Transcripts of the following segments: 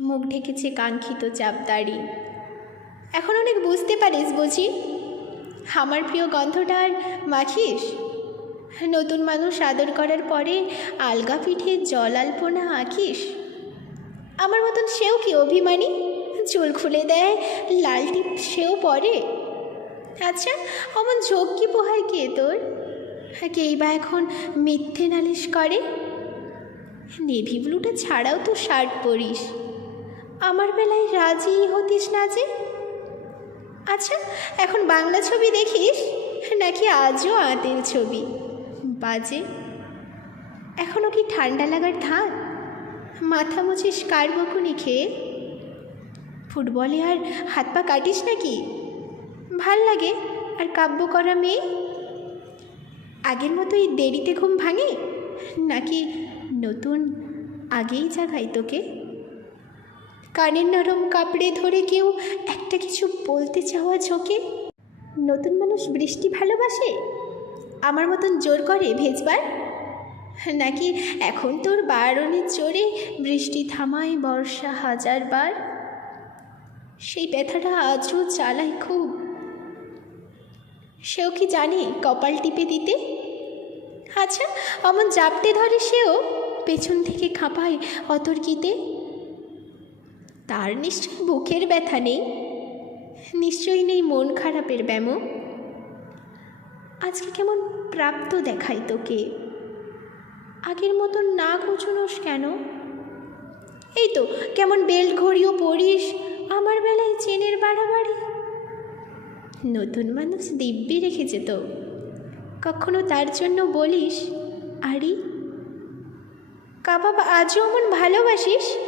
মুখ ঢেকেছে কাঙ্ক্ষিত চাপদাড়ি। এখন অনেক বুঝতে পারিস বুঝি? আমার প্রিয় গন্ধটা আর মাখিস? নতুন মানুষ আদর করার পরে আলগা পিঠে জল আলপনা আঁকিস? আমার মতন সেও কি অভিমানী? চুল খুলে দেয়, লাল টিপ সেও পরে? আচ্ছা অমন ঝোঁক কি পোহায় কে তোর? কেই বা এখন মিথ্যে নালিশ করে? নেভি ব্লুটা ছাড়াও তো শার্ট পরিস। আমার বেলায় রাজি হতিস না যে? আচ্ছা এখন বাংলা ছবি দেখিস? নাকি আজও আতের ছবি? বাজে। এখনও কি ঠান্ডা লাগার ধান? মাথা মুছিস কার বকুনি খেয়ে? ফুটবলে আর হাত পা কাটিস নাকি? ভালো লাগে। আর কাব্য করা মেয়ে? আগের মতোই দেরিতে ঘুম ভাঙে? নাকি নতুন আগেই জাগাই তোকে? কানের নরম কাপড়ে ধরে কেউ একটা কিছু বলতে চাওয়া ঝোঁকে? নতুন মানুষ বৃষ্টি ভালোবাসে? আমার মতন জোর করে ভেজবার? নাকি এখন তোর বারণের জোরে বৃষ্টি থামায় বর্ষা হাজারবার? সেই ব্যথাটা আজও জ্বালায় খুব। সেও কি জানে কপাল টিপে দিতে? আচ্ছা অমন জাপটে ধরে সেও পেছন থেকে খাপায় অতর্কিতে? তার নিশ্চয়ই বুকের ব্যথা নেই? নিশ্চয়ই নেই মন খারাপের ব্যামো? আজকে কেমন প্রাপ্ত দেখাই তোকে। আগের মতন না গোছনোস কেন? এই তো, কেমন বেল্ট ঘড়িও পরিস, আমার বেলায় চেনের বাড়াবাড়ি। নতুন মানুষ দিব্যি রেখেছে তো। কখনো তার জন্য বলিস, আরি? কাবাব আজও এমন ভালোবাসিস?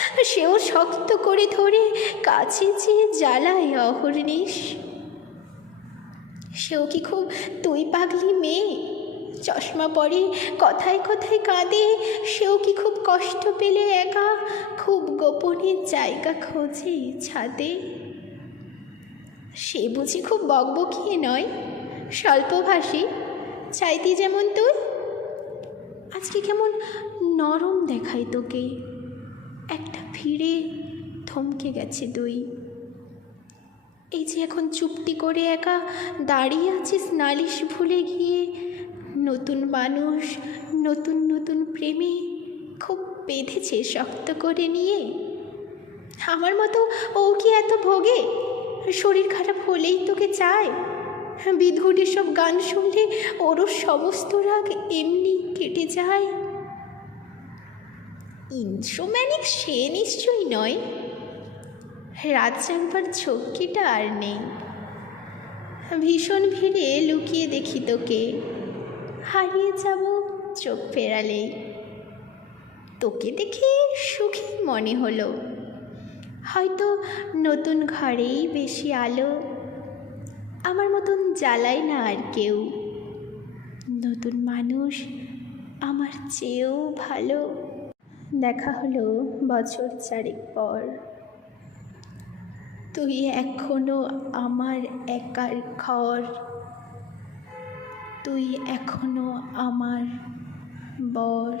সেও শক্ত করে ধরে কাছে চেয়ে জ্বালায় অহর্নিশ সেও কি খুব তুই পাগলি মেয়ে? চশমা পরে কথায় কথায় কাঁদে। সেও কি খুব কষ্ট পেলে একা? খুব গোপনে জায়গা খোঁজে ছাদে। সে বুঝি খুব বকবকিয়ে নয়? স্বল্পভাষী চাইতি যেমন তুই? আজকে কেমন নরম দেখায় তোকে। একটা ভিড়ে থমকে গেছে দুই। এই যে এখন চুপটি করে একা দাঁড়িয়ে আছিস নালিশ ভুলে গিয়ে, নতুন মানুষ, নতুন নতুন প্রেমে খুব বেঁধেছে শক্ত করে নিয়ে। আমার মতো ও কি এত ভোগে? শরীর খারাপ হলেই তোকে চায়। বিধুরের সব গান শুনলে ওরও সমস্ত রাগ এমনি কেটে যায়। ইন্দ্রম্যানিক সে নিশ্চয়ই নয়। রাত ঝক্কিটা আর নেই। ভীষণ ভিড়ে লুকিয়ে দেখি তোকে। হারিয়ে যাব চোখ ফেরালেই। তোকে দেখে সুখী মনে হলো। হয়তো নতুন ঘরেই বেশি আলো। আমার মতন জ্বালায় না আর কেউ। নতুন মানুষ আমার চেয়েও ভালো। দেখা হলো বছর চারেক পর। তুই এখনও আমার একার ঘর। তুই এখনও আমার বর।